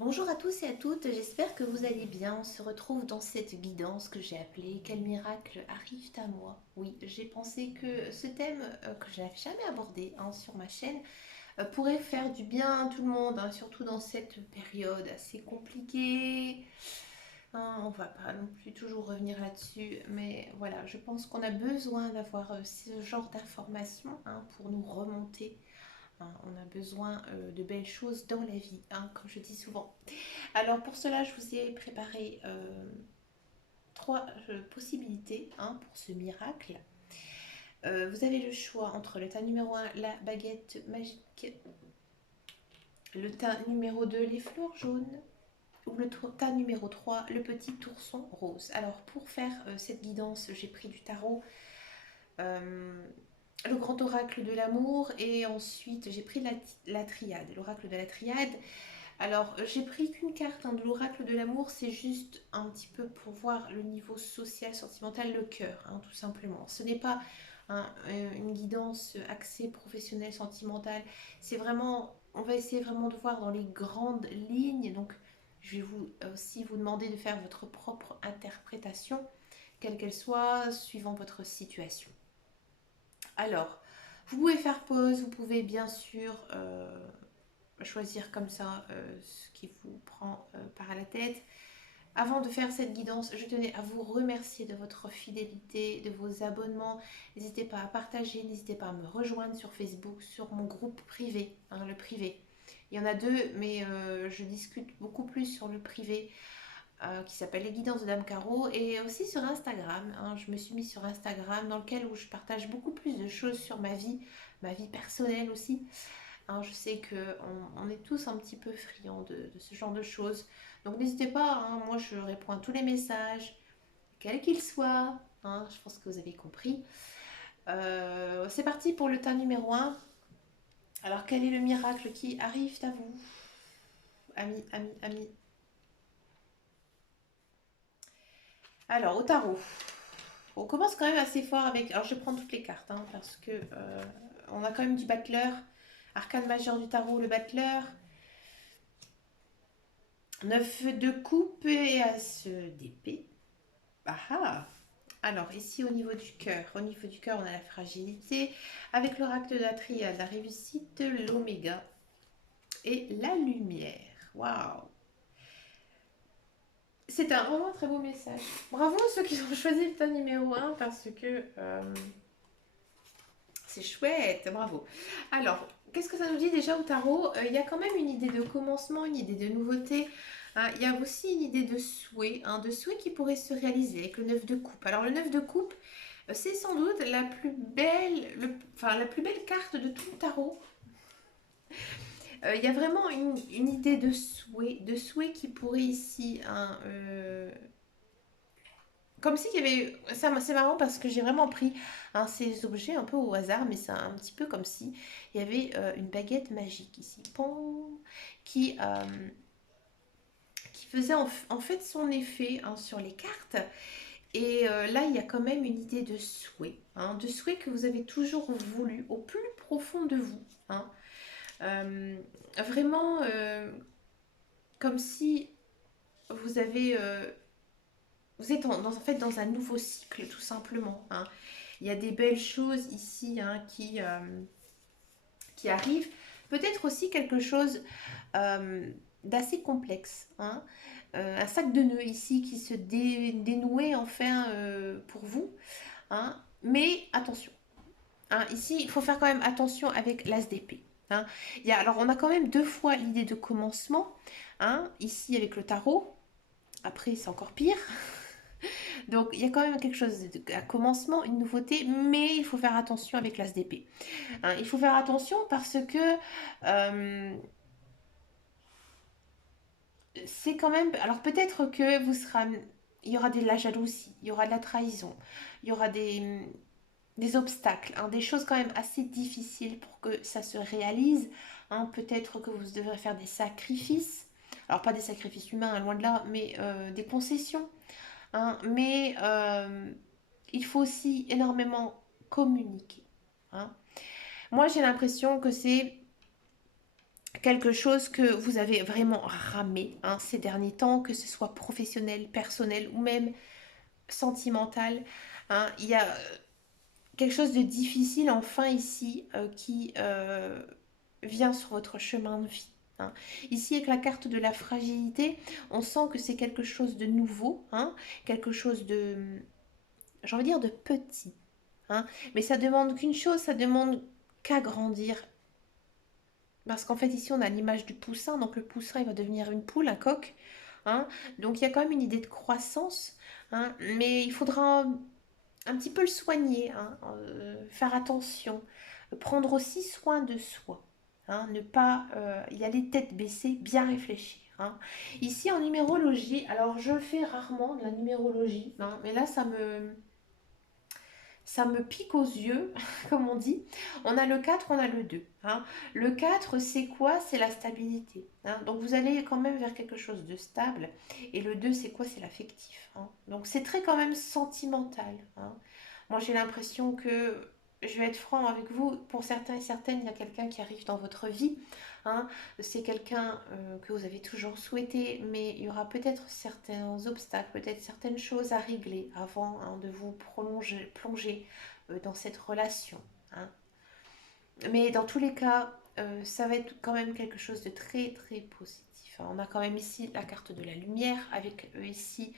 Bonjour à tous et à toutes, j'espère que vous allez bien. On se retrouve dans cette guidance que j'ai appelée Quel miracle arrive à moi. Oui, j'ai pensé que ce thème que je n'avais jamais abordé sur ma chaîne pourrait faire du bien à tout le monde, surtout dans cette période assez compliquée. On va pas non plus toujours revenir là-dessus, mais voilà, je pense qu'on a besoin d'avoir ce genre d'informations pour nous remonter. On a besoin de belles choses dans la vie, comme je dis souvent. Alors pour cela, je vous ai préparé trois possibilités pour ce miracle. Vous avez le choix entre le tas numéro un, la baguette magique, le tas numéro 2, les fleurs jaunes, ou le tas numéro 3, le petit ourson rose. Alors pour faire cette guidance, j'ai pris du tarot, euh, le grand oracle de l'amour, et ensuite j'ai pris la triade, l'oracle de la triade. Alors, j'ai pris qu'une carte de l'oracle de l'amour, c'est juste un petit peu pour voir le niveau social, sentimental, le cœur, tout simplement. Ce n'est pas une guidance axée professionnelle, sentimentale. C'est vraiment, on va essayer vraiment de voir dans les grandes lignes. Donc, je vais vous aussi vous demander de faire votre propre interprétation, quelle qu'elle soit, suivant votre situation. Alors, vous pouvez faire pause, vous pouvez bien sûr choisir comme ça ce qui vous prend par la tête. Avant de faire cette guidance, je tenais à vous remercier de votre fidélité, de vos abonnements. N'hésitez pas à partager, n'hésitez pas à me rejoindre sur Facebook, sur mon groupe privé, le privé. Il y en a deux, mais je discute beaucoup plus sur le privé qui s'appelle Les Guidances de Dame Caro et aussi sur Instagram. Je me suis mise sur Instagram dans lequel où je partage beaucoup plus de choses sur ma vie personnelle aussi. Je sais qu'on est tous un petit peu friands de ce genre de choses. Donc n'hésitez pas, moi je réponds à tous les messages, quels qu'ils soient. Je pense que vous avez compris. C'est parti pour le tas numéro un. Alors quel est le miracle qui arrive à vous, amis, amis, amis? Alors au tarot, on commence quand même assez fort avec... Alors je vais prendre toutes les cartes parce que on a quand même du battleur. Arcane majeur du tarot, le battleur. 9 de coupe et as d'épée. Ah ah. Alors ici au niveau du cœur, on a la fragilité avec l'oracle de la triade, la réussite, l'oméga et la lumière. Waouh! C'est un vraiment très beau message. Bravo à ceux qui ont choisi le tas numéro un parce que c'est chouette, bravo. Alors, qu'est-ce que ça nous dit déjà au tarot? Il y a quand même une idée de commencement, une idée de nouveauté. Il y a aussi une idée de souhait qui pourrait se réaliser avec le 9 de coupe. Alors le 9 de coupe, c'est sans doute la plus belle, enfin, la plus belle carte de tout le tarot. Il y a vraiment une idée de souhait qui pourrait ici, comme si il y avait, ça c'est marrant parce que j'ai vraiment pris ces objets un peu au hasard, mais c'est un petit peu comme si il y avait une baguette magique ici, Pom, qui, euh, qui faisait en fait son effet sur les cartes. Et là, il y a quand même une idée de souhait que vous avez toujours voulu au plus profond de vous. Euh, Vraiment, comme si vous avez, vous êtes en fait dans un nouveau cycle, tout simplement. Il y a des belles choses ici qui arrivent. Peut-être aussi quelque chose d'assez complexe. Un sac de nœuds ici qui se dénouait enfin pour vous. Mais attention, ici il faut faire quand même attention avec l'as d'épée. Alors on a quand même deux fois l'idée de commencement. Ici avec le tarot. Après c'est encore pire. Donc il y a quand même quelque chose à commencement, une nouveauté, mais il faut faire attention avec l'as d'épée. Il faut faire attention parce que euh, c'est quand même... Alors peut-être que il y aura de la jalousie, il y aura de la trahison, il y aura des obstacles, des choses quand même assez difficiles pour que ça se réalise. Peut-être que vous devrez faire des sacrifices. Alors pas des sacrifices humains, loin de là, mais des concessions. Mais il faut aussi énormément communiquer. hein. Moi, j'ai l'impression que c'est quelque chose que vous avez vraiment ramé hein, ces derniers temps, que ce soit professionnel, personnel ou même sentimental. Hein. Il y a quelque chose de difficile enfin ici qui vient sur votre chemin de vie. Hein. Ici, avec la carte de la fragilité, on sent que c'est quelque chose de nouveau, hein, quelque chose de, j'ai envie de dire, de petit. Hein. Mais ça demande qu'une chose, ça demande qu'à grandir. Parce qu'en fait, ici, on a l'image du poussin. Donc, le poussin, il va devenir une poule, un coq. Hein. Donc, il y a quand même une idée de croissance. Hein. Mais il faudra un petit peu le soigner, hein, faire attention, prendre aussi soin de soi, hein, ne pas y aller tête baissée, bien réfléchir. Hein. Ici en numérologie, alors je fais rarement de la numérologie, hein, mais là ça me pique aux yeux, comme on dit. On a le 4, on a le 2. Hein. Le 4, c'est quoi? C'est la stabilité. Hein. Donc vous allez quand même vers quelque chose de stable. Et le 2, c'est quoi? C'est l'affectif. Hein. Donc c'est très quand même sentimental. Hein. Moi, j'ai l'impression que, je vais être franc avec vous, pour certains et certaines, il y a quelqu'un qui arrive dans votre vie. Hein. C'est quelqu'un que vous avez toujours souhaité, mais il y aura peut-être certains obstacles, peut-être certaines choses à régler avant hein, de vous plonger dans cette relation. Hein. Mais dans tous les cas, ça va être quand même quelque chose de très très positif. Hein. On a quand même ici la carte de la lumière avec ici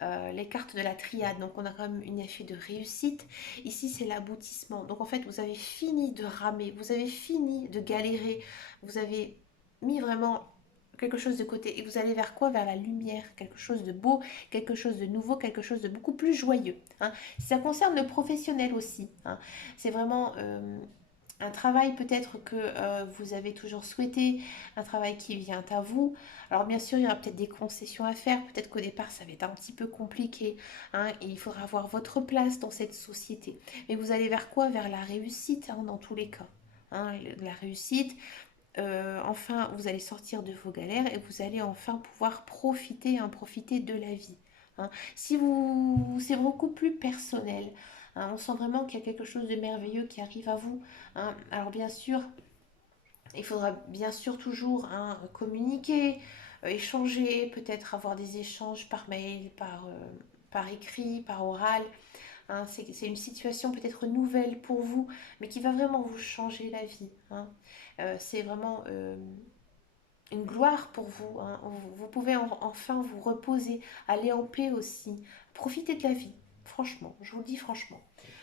les cartes de la triade. Donc on a quand même un effet de réussite. Ici c'est l'aboutissement. Donc en fait vous avez fini de ramer, vous avez fini de galérer, vous avez mis vraiment quelque chose de côté et vous allez vers quoi? Vers la lumière, quelque chose de beau, quelque chose de nouveau, quelque chose de beaucoup plus joyeux. Hein. Ça concerne le professionnel aussi. Hein. C'est vraiment un travail peut-être que vous avez toujours souhaité, un travail qui vient à vous. Alors bien sûr, il y aura peut-être des concessions à faire, peut-être qu'au départ, ça va être un petit peu compliqué, hein, et il faudra avoir votre place dans cette société. Mais vous allez vers quoi? Vers la réussite, hein, dans tous les cas. Hein, la réussite, enfin, vous allez sortir de vos galères et vous allez enfin pouvoir profiter, hein, profiter de la vie. Hein. Si vous, c'est beaucoup plus personnel. Hein, on sent vraiment qu'il y a quelque chose de merveilleux qui arrive à vous. Hein. Alors bien sûr, il faudra bien sûr toujours hein, communiquer, échanger, peut-être avoir des échanges par mail, par écrit, par oral. Hein. C'est une situation peut-être nouvelle pour vous, mais qui va vraiment vous changer la vie. Hein. C'est vraiment une gloire pour vous. Hein. Vous pouvez enfin vous reposer, aller en paix aussi. Profitez de la vie, franchement, je vous le dis franchement.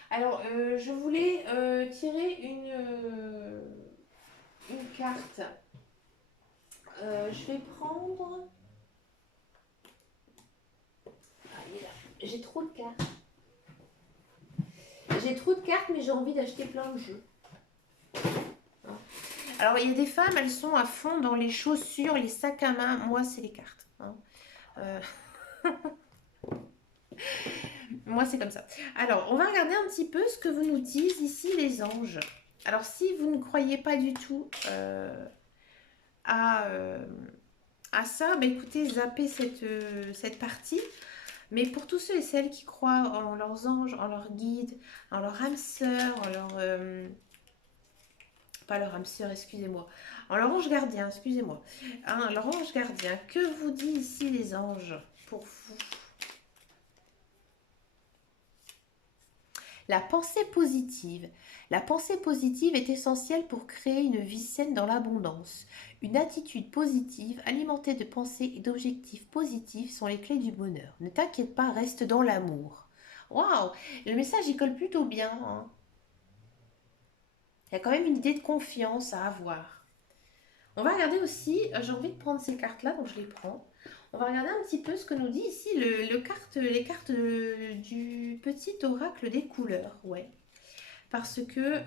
Alors, je voulais tirer une carte. Je vais prendre. Ah, il est là. J'ai trop de cartes. J'ai trop de cartes, mais j'ai envie d'acheter plein de jeux. Alors, il y a des femmes, elles sont à fond dans les chaussures, les sacs à main. Moi, c'est les cartes. Hein. Euh, Moi, c'est comme ça. Alors, on va regarder un petit peu ce que vous nous disent ici les anges. Alors, si vous ne croyez pas du tout à, euh, à ça, bah, écoutez, zappez cette partie. Mais pour tous ceux et celles qui croient en leurs anges, en leurs guides, en leur âme sœur, en leur... pas leur âme sœur, excusez-moi. En leur ange gardien, excusez-moi. Hein, leur ange gardien, que vous dit ici les anges pour vous? La pensée positive. La pensée positive est essentielle pour créer une vie saine dans l'abondance. Une attitude positive, alimentée de pensées et d'objectifs positifs, sont les clés du bonheur. Ne t'inquiète pas, reste dans l'amour. Waouh, le message il colle plutôt bien. Hein. Il y a quand même une idée de confiance à avoir. On va regarder aussi, j'ai envie de prendre ces cartes-là, donc je les prends. On va regarder un petit peu ce que nous dit ici les cartes du petit oracle des couleurs. Ouais. Parce que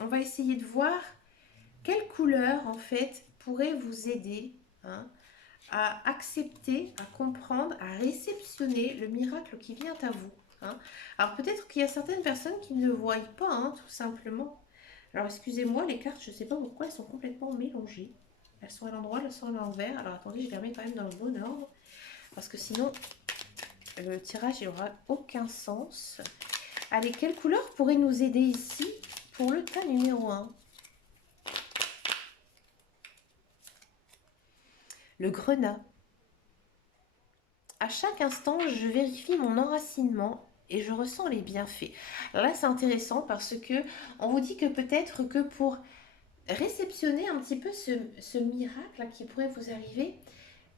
on va essayer de voir quelle couleur en fait pourrait vous aider hein, à accepter, à comprendre, à réceptionner le miracle qui vient à vous. Hein. Alors peut-être qu'il y a certaines personnes qui ne le voient pas, hein, tout simplement. Alors excusez-moi, les cartes, je ne sais pas pourquoi, elles sont complètement mélangées. Elles sont à l'endroit, elles sont à l'envers. Alors attendez, je les remets quand même dans le bon ordre. Parce que sinon, le tirage n'aura aucun sens. Allez, quelle couleur pourrait nous aider ici pour le tas numéro 1? le grenat. À chaque instant, je vérifie mon enracinement et je ressens les bienfaits. Alors là, c'est intéressant parce que on vous dit que peut-être que pour réceptionner un petit peu ce miracle hein, qui pourrait vous arriver,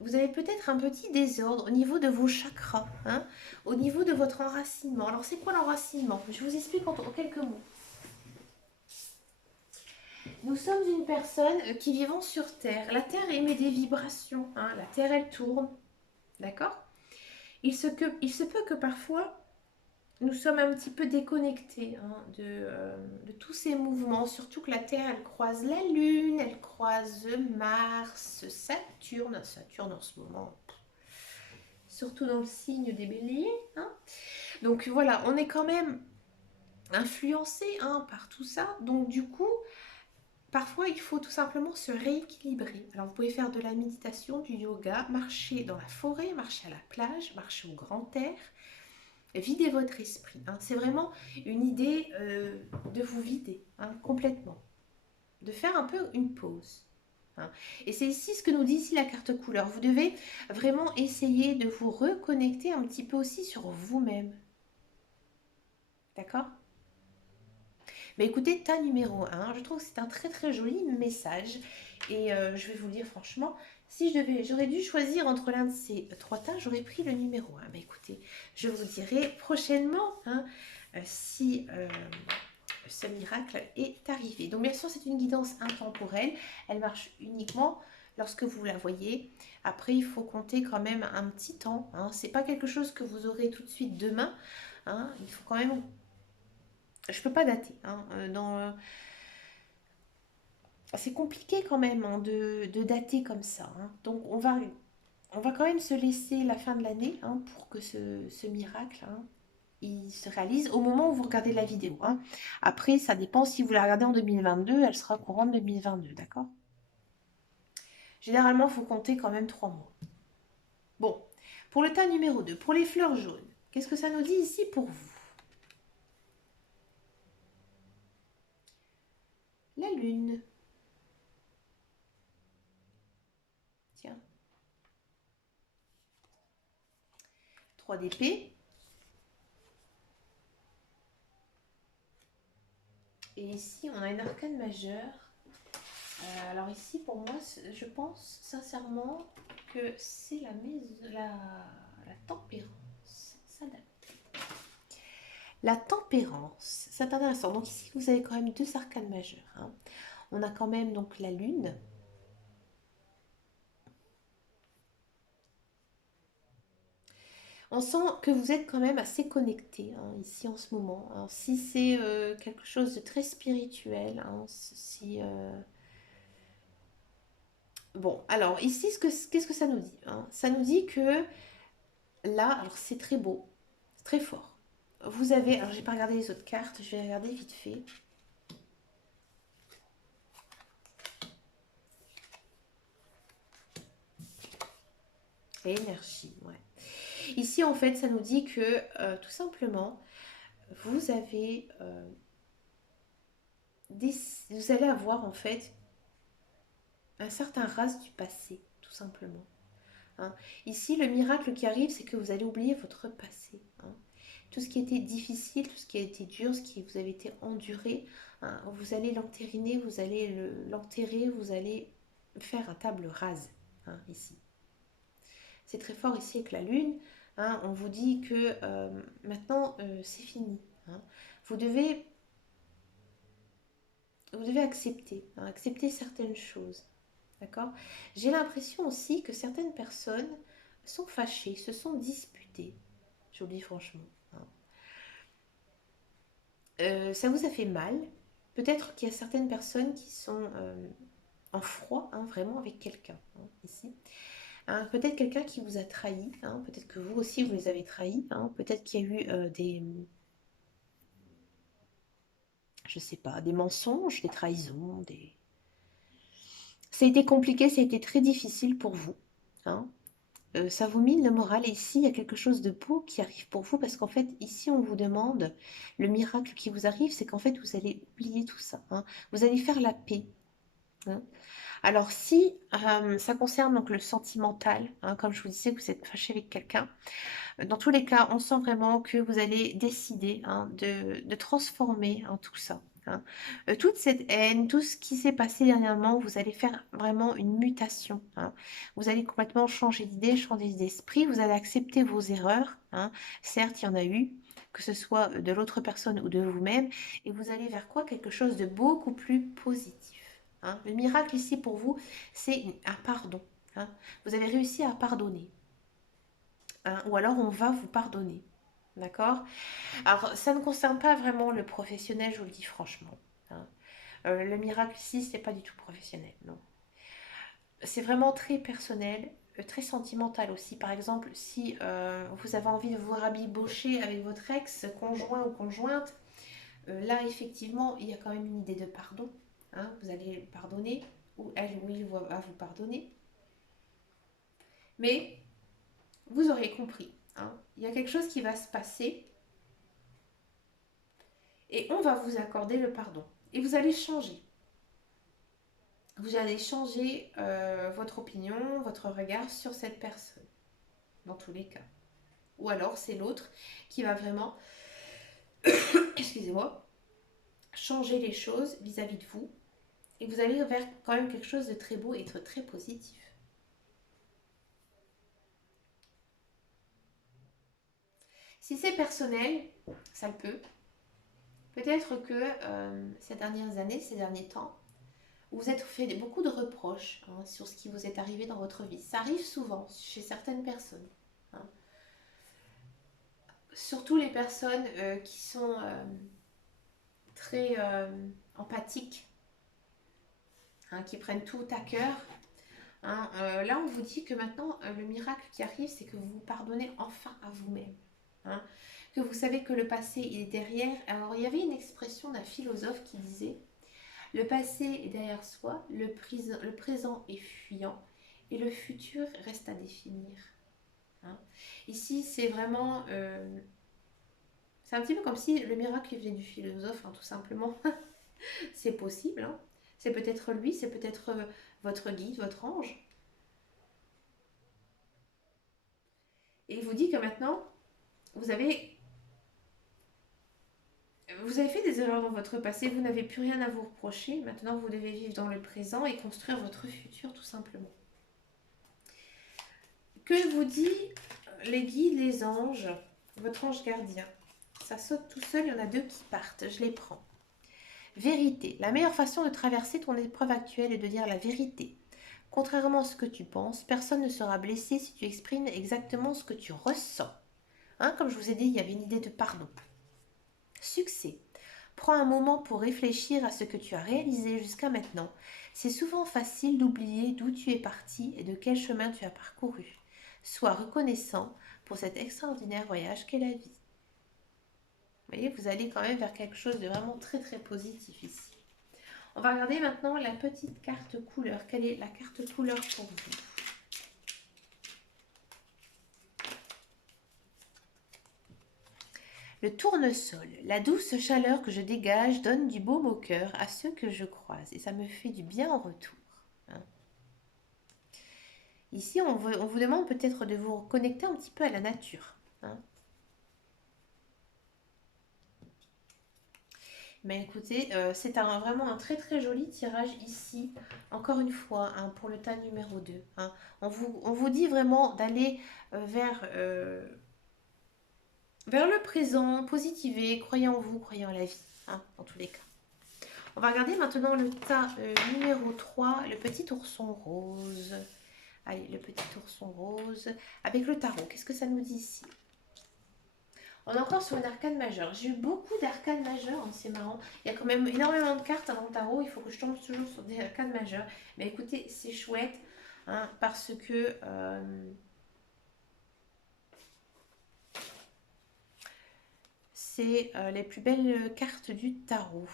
vous avez peut-être un petit désordre au niveau de vos chakras, hein, au niveau de votre enracinement. Alors, c'est quoi l'enracinement? Je vous explique en quelques mots. Nous sommes une personne qui vivons sur Terre. La Terre émet des vibrations. Hein, la Terre, elle tourne. D'accord? Il se peut que parfois, nous sommes un petit peu déconnectés hein, de tous ces mouvements. Surtout que la Terre, elle croise la Lune, elle croise Mars, Saturne. Saturne en ce moment, surtout dans le signe des béliers. Hein. Donc voilà, on est quand même influencé hein, par tout ça. Donc du coup, parfois il faut tout simplement se rééquilibrer. Alors vous pouvez faire de la méditation, du yoga, marcher dans la forêt, marcher à la plage, marcher au grand air. Videz votre esprit. Hein. C'est vraiment une idée de vous vider hein, complètement. De faire un peu une pause. Hein. Et c'est ici ce que nous dit ici la carte couleur. Vous devez vraiment essayer de vous reconnecter un petit peu aussi sur vous-même. D'accord? Mais écoutez, tas numéro 1, je trouve que c'est un très très joli message. Et je vais vous le dire franchement, si j'aurais dû choisir entre l'un de ces trois tas, j'aurais pris le numéro 1. Mais écoutez, je vous dirai prochainement hein, si ce miracle est arrivé. Donc bien sûr, c'est une guidance intemporelle. Elle marche uniquement lorsque vous la voyez. Après, il faut compter quand même un petit temps. Hein. C'est pas quelque chose que vous aurez tout de suite demain. Hein. Il faut quand même... Je peux pas dater. Hein. C'est compliqué quand même hein, de dater comme ça. Hein. Donc on va quand même se laisser la fin de l'année hein, pour que ce miracle hein, il se réalise au moment où vous regardez la vidéo. Hein. Après, ça dépend si vous la regardez en 2022, elle sera courante 2022, d'accord? Généralement, il faut compter quand même 3 mois. Bon, pour le tas numéro 2, pour les fleurs jaunes, qu'est-ce que ça nous dit ici pour vous? La lune. Tiens. 3 d'épée. Et ici, on a une arcane majeure. Alors ici, pour moi, je pense sincèrement que c'est la tempérance. Ça date. La tempérance, c'est intéressant. Donc ici, vous avez quand même deux arcanes majeures. Hein. On a quand même donc la lune. On sent que vous êtes quand même assez connecté hein, ici en ce moment. Alors, si c'est quelque chose de très spirituel, hein, si bon, alors ici, qu'est-ce que ça nous dit hein? Ça nous dit que là, alors c'est très beau, c'est très fort. Vous avez, alors j'ai pas regardé les autres cartes, je vais regarder vite fait. Énergie, ouais. Ici, en fait, ça nous dit que tout simplement, vous avez vous allez avoir en fait un certain ras du passé, tout simplement. Hein. Ici, le miracle qui arrive, c'est que vous allez oublier votre passé. Hein. Tout ce qui était difficile, tout ce qui a été dur, ce qui vous avez été enduré, hein, vous allez l'entériner, vous allez l'enterrer, vous allez faire un table rase, hein, ici. C'est très fort ici avec la lune. Hein, on vous dit que maintenant, c'est fini. Hein. Vous devez, vous devez accepter, hein, accepter certaines choses. D'accord? J'ai l'impression aussi que certaines personnes sont fâchées, se sont disputées. Je vous le dis franchement. Hein. Ça vous a fait mal. Peut-être qu'il y a certaines personnes qui sont en froid, hein, vraiment avec quelqu'un, hein, ici. Hein, peut-être quelqu'un qui vous a trahi. Hein, peut-être que vous aussi, vous les avez trahis. Hein, peut-être qu'il y a eu je sais pas, des mensonges, des trahisons, des... Ça a été compliqué, ça a été très difficile pour vous. Hein. Ça vous mine le moral. Et ici, il y a quelque chose de beau qui arrive pour vous parce qu'en fait, ici, on vous demande, le miracle qui vous arrive, c'est qu'en fait, vous allez oublier tout ça. Hein. Vous allez faire la paix. Hein. Alors si ça concerne donc le sentimental, hein, comme je vous disais que vous êtes fâché avec quelqu'un, dans tous les cas, on sent vraiment que vous allez décider, hein, de transformer, hein, tout ça, hein. Toute cette haine, tout ce qui s'est passé dernièrement, vous allez faire vraiment une mutation, hein. Vous allez complètement changer d'idée, changer d'esprit, vous allez accepter vos erreurs, hein. Certes, il y en a eu, que ce soit de l'autre personne ou de vous-même, et vous allez vers quoi? Quelque chose de beaucoup plus positif, hein. Le miracle ici pour vous, c'est un pardon, hein. Vous avez réussi à pardonner, hein, ou alors on va vous pardonner. D'accord? Alors, ça ne concerne pas vraiment le professionnel, je vous le dis franchement, hein. Le miracle ici, c'est pas du tout professionnel, non. C'est vraiment très personnel, très sentimental aussi. Par exemple, si vous avez envie de vous rabibocher avec votre ex-conjoint ou conjointe, là, effectivement, il y a quand même une idée de pardon, hein. Vous allez pardonner, ou elle ou il va vous pardonner. Mais vous aurez compris, hein. Il y a quelque chose qui va se passer et on va vous accorder le pardon. Et vous allez changer. Vous allez changer votre opinion, votre regard sur cette personne, dans tous les cas. Ou alors c'est l'autre qui va vraiment, excusez-moi, changer les choses vis-à-vis de vous. Et vous allez vers quand même quelque chose de très beau et de très positif. Si c'est personnel, ça le peut. Peut-être que ces dernières années, ces derniers temps, vous êtes fait beaucoup de reproches, hein, sur ce qui vous est arrivé dans votre vie. Ça arrive souvent chez certaines personnes, hein. Surtout les personnes qui sont très empathiques, hein, qui prennent tout à cœur, hein. Là, on vous dit que maintenant, le miracle qui arrive, c'est que vous vous pardonnez enfin à vous-même, hein, que vous savez que le passé il est derrière. Alors, il y avait une expression d'un philosophe qui disait: le passé est derrière soi, le présent est fuyant et le futur reste à définir, hein. Ici, c'est vraiment... c'est un petit peu comme si le miracle venait du philosophe, hein, tout simplement. C'est possible, hein. C'est peut-être lui, c'est peut-être votre guide, votre ange. Et il vous dit que maintenant, vous avez, vous avez fait des erreurs dans votre passé, vous n'avez plus rien à vous reprocher. Maintenant, vous devez vivre dans le présent et construire votre futur, tout simplement. Que vous dit les guides, les anges, votre ange gardien? Ça saute tout seul, il y en a deux qui partent. Je les prends. Vérité. La meilleure façon de traverser ton épreuve actuelle est de dire la vérité. Contrairement à ce que tu penses, personne ne sera blessé si tu exprimes exactement ce que tu ressens, hein. Comme je vous ai dit, il y avait une idée de pardon. Succès. Prends un moment pour réfléchir à ce que tu as réalisé jusqu'à maintenant. C'est souvent facile d'oublier d'où tu es parti et de quel chemin tu as parcouru. Sois reconnaissant pour cet extraordinaire voyage qu'est la vie. Vous voyez, vous allez quand même vers quelque chose de vraiment très très positif ici. On va regarder maintenant la petite carte couleur. Quelle est la carte couleur pour vous? Le tournesol. La douce chaleur que je dégage donne du baume au cœur à ceux que je croise et ça me fait du bien en retour, hein. Ici, on vous demande peut-être de vous reconnecter un petit peu à la nature, hein. Mais écoutez, c'est vraiment un très très joli tirage ici, encore une fois, hein, pour le tas numéro 2, hein. On vous dit vraiment d'aller vers le présent, positiver, croyez en vous, croyez en la vie, hein, dans tous les cas. On va regarder maintenant le tas numéro 3, le petit ourson rose. Allez, le petit ourson rose avec le tarot. Qu'est-ce que ça nous dit ici? On est encore sur une arcane majeure. J'ai eu beaucoup d'arcanes majeures, hein, c'est marrant. Il y a quand même énormément de cartes dans le tarot. Il faut que je tombe toujours sur des arcanes majeures. Mais écoutez, c'est chouette, hein, parce que c'est les plus belles cartes du tarot.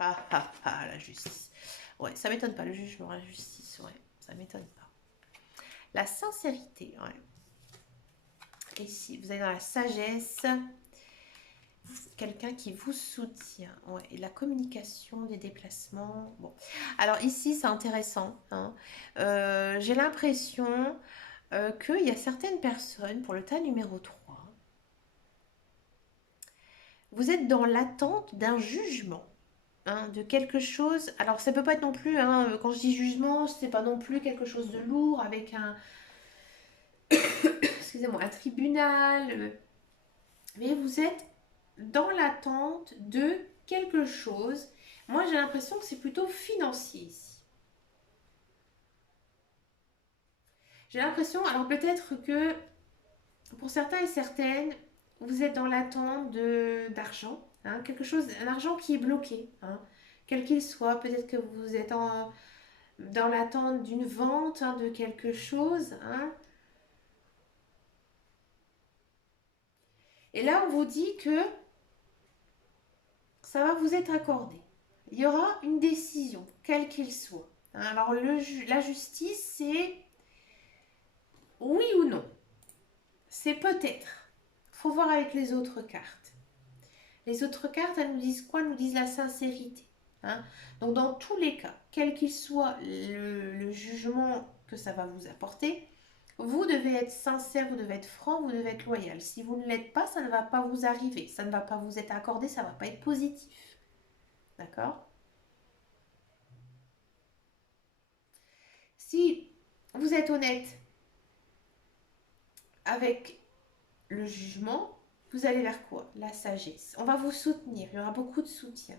Ah ah ah, la justice. Ouais, ça m'étonne pas, le jugement, la justice, ouais, ça m'étonne pas. La sincérité, ouais. Ici, vous êtes dans la sagesse. Quelqu'un qui vous soutient. Ouais, et la communication, des déplacements. Bon. Alors ici, c'est intéressant, hein. J'ai l'impression qu'il y a certaines personnes, pour le tas numéro 3, vous êtes dans l'attente d'un jugement, hein, de quelque chose. Alors ça peut pas être non plus, hein, quand je dis jugement, c'est pas non plus quelque chose de lourd avec un, excusez-moi, un tribunal. Mais vous êtes dans l'attente de quelque chose. Moi, j'ai l'impression que c'est plutôt financier ici. J'ai l'impression, alors peut-être que pour certains et certaines, vous êtes dans l'attente d'argent, hein, quelque chose, un argent qui est bloqué, hein, quel qu'il soit. Peut-être que vous êtes dans l'attente d'une vente, hein, de quelque chose, hein. Et là, on vous dit que ça va vous être accordé. Il y aura une décision, quelle qu'il soit. Alors, la justice, c'est oui ou non. C'est peut-être. Il faut voir avec les autres cartes. Les autres cartes, elles nous disent quoi? Elles nous disent la sincérité, hein. Donc, dans tous les cas, quel qu'il soit le jugement que ça va vous apporter, vous devez être sincère, vous devez être franc, vous devez être loyal. Si vous ne l'êtes pas, ça ne va pas vous arriver. Ça ne va pas vous être accordé, ça ne va pas être positif. D'accord? Si vous êtes honnête avec le jugement, vous allez vers quoi? La sagesse. On va vous soutenir, il y aura beaucoup de soutien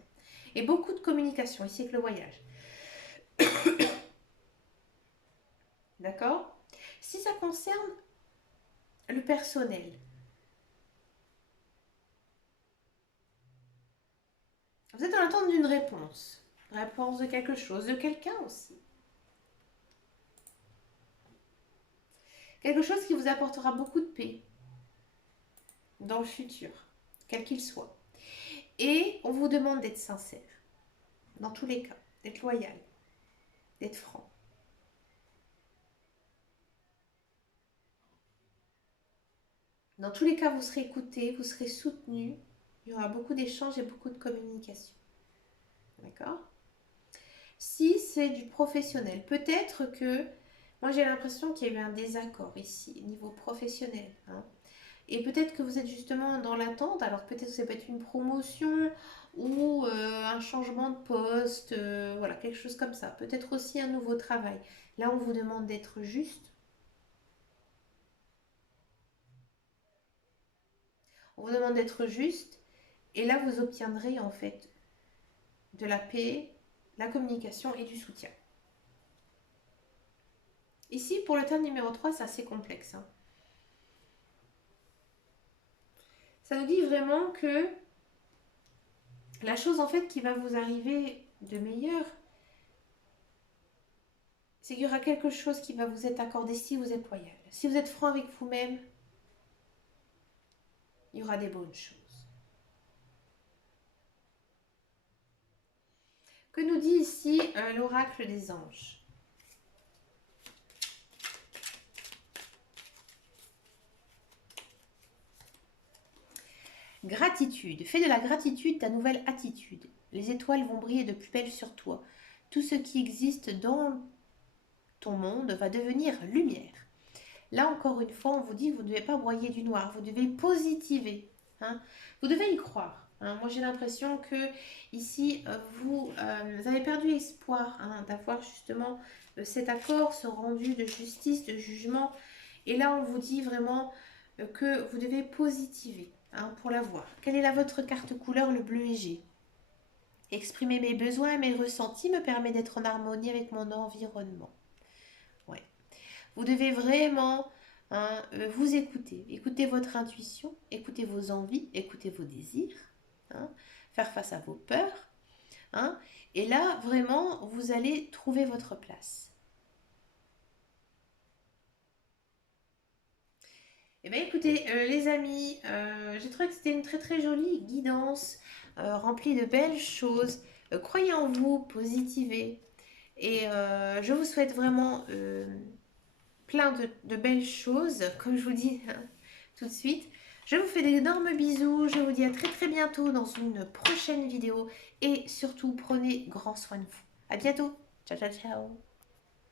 et beaucoup de communication ici avec le voyage. D'accord? Si ça concerne le personnel, vous êtes en attente d'une réponse de quelque chose, de quelqu'un aussi. Quelque chose qui vous apportera beaucoup de paix dans le futur, quel qu'il soit. Et on vous demande d'être sincère, dans tous les cas, d'être loyal, d'être franc. Dans tous les cas, vous serez écouté, vous serez soutenu. Il y aura beaucoup d'échanges et beaucoup de communication. D'accord? Si c'est du professionnel, peut-être que, moi j'ai l'impression qu'il y a eu un désaccord ici, niveau professionnel, hein. Et peut-être que vous êtes justement dans l'attente, alors peut-être que ça peut être une promotion ou un changement de poste, voilà, quelque chose comme ça. Peut-être aussi un nouveau travail. Là, on vous demande d'être juste. On vous demande d'être juste. Et là, vous obtiendrez en fait de la paix, la communication et du soutien. Ici, pour le thème numéro 3, c'est assez complexe, hein. Ça nous dit vraiment que la chose en fait qui va vous arriver de meilleur, c'est qu'il y aura quelque chose qui va vous être accordé si vous êtes loyal. Si vous êtes franc avec vous-même, il y aura des bonnes choses. Que nous dit ici l'oracle des anges? Gratitude. Fais de la gratitude ta nouvelle attitude. Les étoiles vont briller de plus belle sur toi. Tout ce qui existe dans ton monde va devenir lumière. Là, encore une fois, on vous dit que vous ne devez pas broyer du noir. Vous devez positiver, hein. Vous devez y croire, hein. Moi, j'ai l'impression que ici, vous avez perdu espoir, hein, d'avoir justement cet accord, ce rendu de justice, de jugement. Et là, on vous dit vraiment que vous devez positiver, hein, pour l'avoir. Quelle est votre carte couleur? Le bleu léger. Exprimer mes besoins et mes ressentis me permet d'être en harmonie avec mon environnement. Ouais. Vous devez vraiment, hein, vous écouter. Écoutez votre intuition, écoutez vos envies, écoutez vos désirs, hein, faire face à vos peurs, hein, et là, vraiment, vous allez trouver votre place. Eh bien, écoutez, les amis, j'ai trouvé que c'était une très très jolie guidance, remplie de belles choses. Croyez en vous, positivez. Et je vous souhaite vraiment plein de belles choses. Comme je vous dis, hein, tout de suite. Je vous fais d'énormes bisous, je vous dis à très très bientôt dans une prochaine vidéo et surtout prenez grand soin de vous. À bientôt, ciao ciao ciao.